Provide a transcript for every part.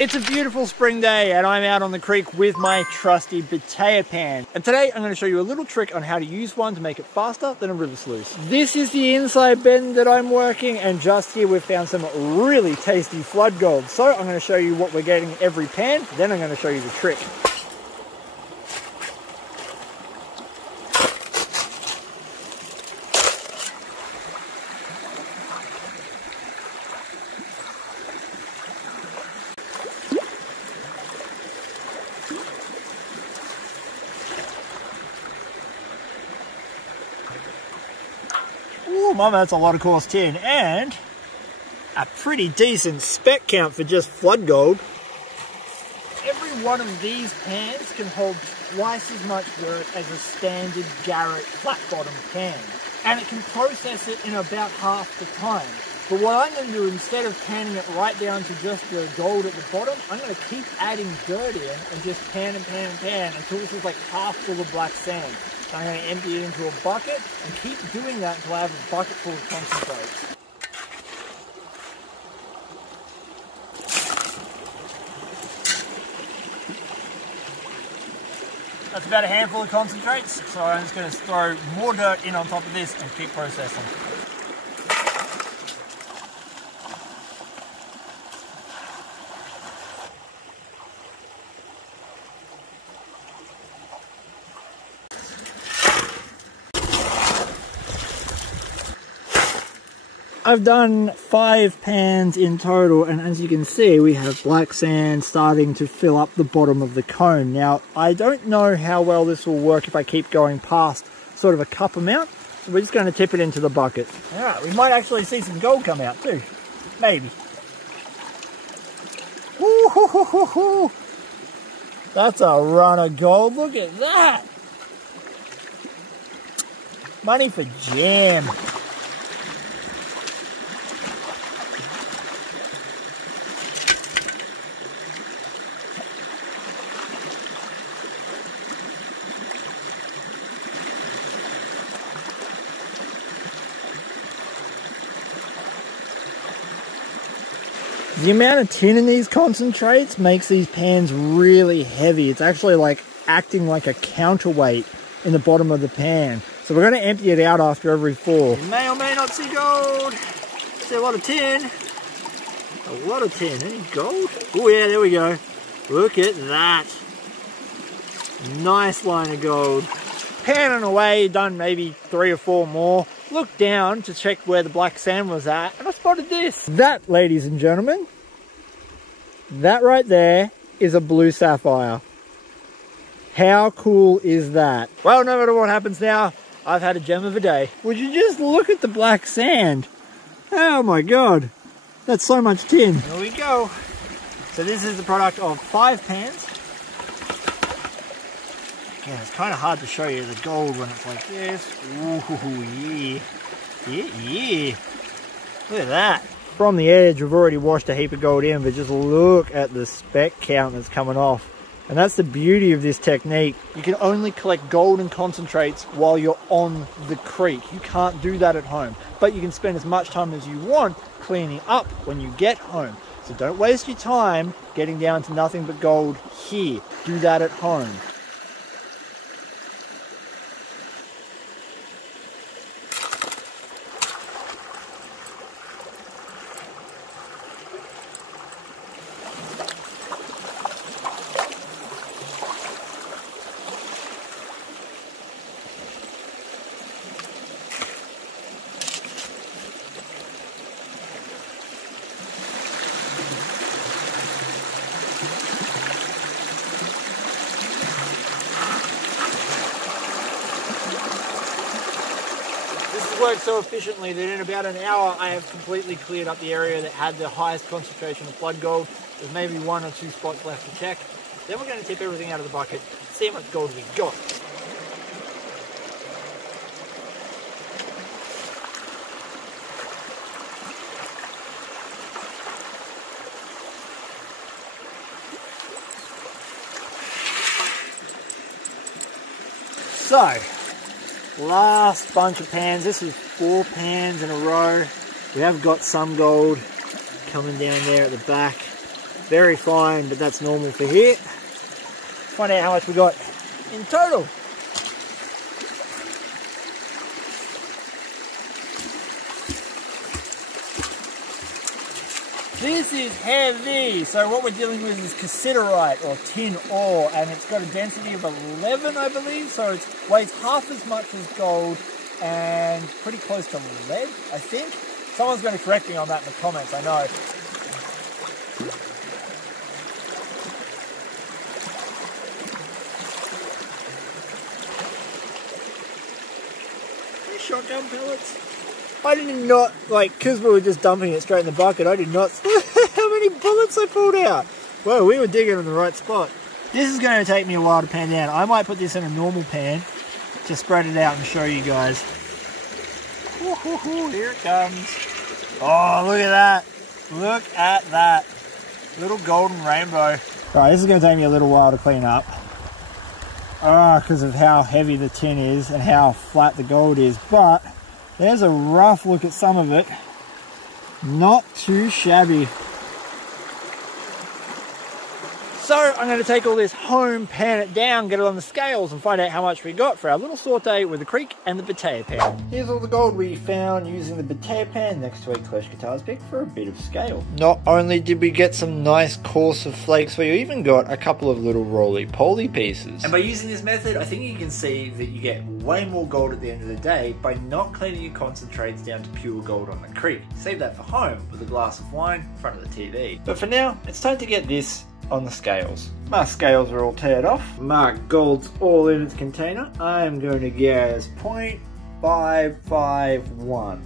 It's a beautiful spring day and I'm out on the creek with my trusty Batea pan. And today I'm going to show you a little trick on how to use one to make it faster than a river sluice. This is the inside bend that I'm working, and just here we've found some really tasty flood gold. So I'm going to show you what we're getting every pan, then I'm going to show you the trick. Ooh, mama, that's a lot of coarse tin, and a pretty decent spec count for just flood gold. Every one of these pans can hold twice as much dirt as a standard Garrett flat bottom pan, and it can process it in about half the time. But what I'm going to do, instead of panning it right down to just the gold at the bottom, I'm going to keep adding dirt in and just pan and pan and pan until this is like half full of black sand. So I'm going to empty it into a bucket and keep doing that until I have a bucket full of concentrates. That's about a handful of concentrates, so I'm just going to throw more dirt in on top of this and keep processing. I've done 5 pans in total, and as you can see we have black sand starting to fill up the bottom of the cone. Now I don't know how well this will work if I keep going past sort of a cup amount, so we're just going to tip it into the bucket. Alright, we might actually see some gold come out too. Maybe. Woo -hoo -hoo -hoo -hoo. That's a run of gold, look at that! Money for jam. The amount of tin in these concentrates makes these pans really heavy. It's actually like acting like a counterweight in the bottom of the pan. So we're going to empty it out after every fall. You may or may not see gold. See a lot of tin. A lot of tin. Any gold? Oh yeah, there we go. Look at that. Nice line of gold. Panning away, done maybe 3 or 4 more. Looked down to check where the black sand was at, and I spotted this. That, ladies and gentlemen, that right there is a blue sapphire. How cool is that? Well, no matter what happens now, I've had a gem of a day. Would you just look at the black sand? Oh my God, that's so much tin. There we go. So this is the product of 5 pans. Yeah, it's kind of hard to show you the gold when it's like this. Ooh, yeah. Yeah. Look at that. From the edge, we've already washed a heap of gold in, but just look at the speck count that's coming off. And that's the beauty of this technique. You can only collect gold and concentrates while you're on the creek. You can't do that at home, but you can spend as much time as you want cleaning up when you get home. So don't waste your time getting down to nothing but gold here. Do that at home. Worked so efficiently that in about an hour I have completely cleared up the area that had the highest concentration of flood gold. There's maybe 1 or 2 spots left to check. Then we're going to tip everything out of the bucket, see how much gold we got. So, last bunch of pans. This is 4 pans in a row. We have got some gold coming down there at the back. Very fine, but that's normal for here. Find out how much we got in total. This is heavy. So what we're dealing with is cassiterite or tin ore, and it's got a density of 11, I believe. So it weighs half as much as gold and pretty close to lead, I think. Someone's going to correct me on that in the comments, I know. Shotgun pellets. I did not, like, because we were just dumping it straight in the bucket, I did not see how many bullets I pulled out. Well, we were digging in the right spot. This is going to take me a while to pan down. I might put this in a normal pan to spread it out and show you guys. Here it comes. Oh, look at that. Look at that. Little golden rainbow. Right, this is going to take me a little while to clean up. Because of how heavy the tin is and how flat the gold is, but there's a rough look at some of it. Not too shabby. So I'm going to take all this home, pan it down, get it on the scales and find out how much we got for our little saute with the creek and the potato pan. Here's all the gold we found using the potato pan next to a Clash Guitars pick for a bit of scale. Not only did we get some nice coarser flakes, we even got a couple of little roly-poly pieces. And by using this method, I think you can see that you get way more gold at the end of the day by not cleaning your concentrates down to pure gold on the creek. Save that for home with a glass of wine in front of the TV. But for now, it's time to get this on the scales. My scales are all teared off. My gold's all in its container. I am going to guess 0.551.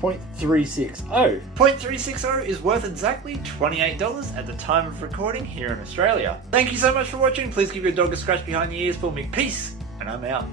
0.360. 0.360 is worth exactly $28 at the time of recording here in Australia. Thank you so much for watching. Please give your dog a scratch behind the ears for me. Peace, and I'm out.